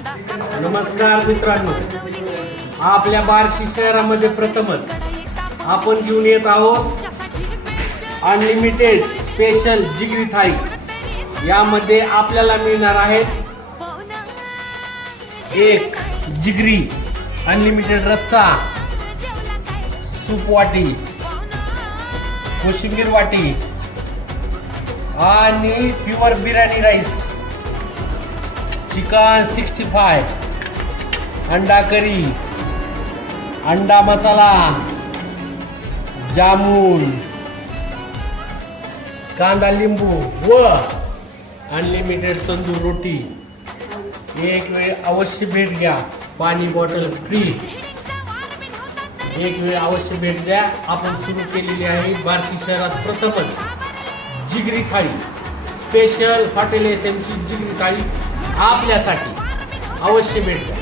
नमस्कार मित्रांनो, आपल्या बार्शी शहरामध्ये प्रथमच आपण घेऊन येत आहोत अनलिमिटेड स्पेशल जिगरी थाळी। यामध्ये आपल्याला मिळणार आहे एक जिगरी अनलिमिटेड रस्सा, सूप वाटी, कोशिंबीर वाटी आणि प्युअर बिर्याणी राईस, चिकन 65, अंडा करी, अंडा मसाला, जामून, कांदा लिंबू व अनलिमिटेड तंदूर रोटी। एक वेळ अवश्य भेट घ्या, पाणी बॉटल फ्री। एक वेळ अवश्य भेट द्या। आपण सुरू केलेली आहे बार्शी शहरात प्रथमच जिगरी थाळी, स्पेशल हॉटेल SM ची जिगरी थाळी आपल्यासाठी। अवश्य भेट द्या।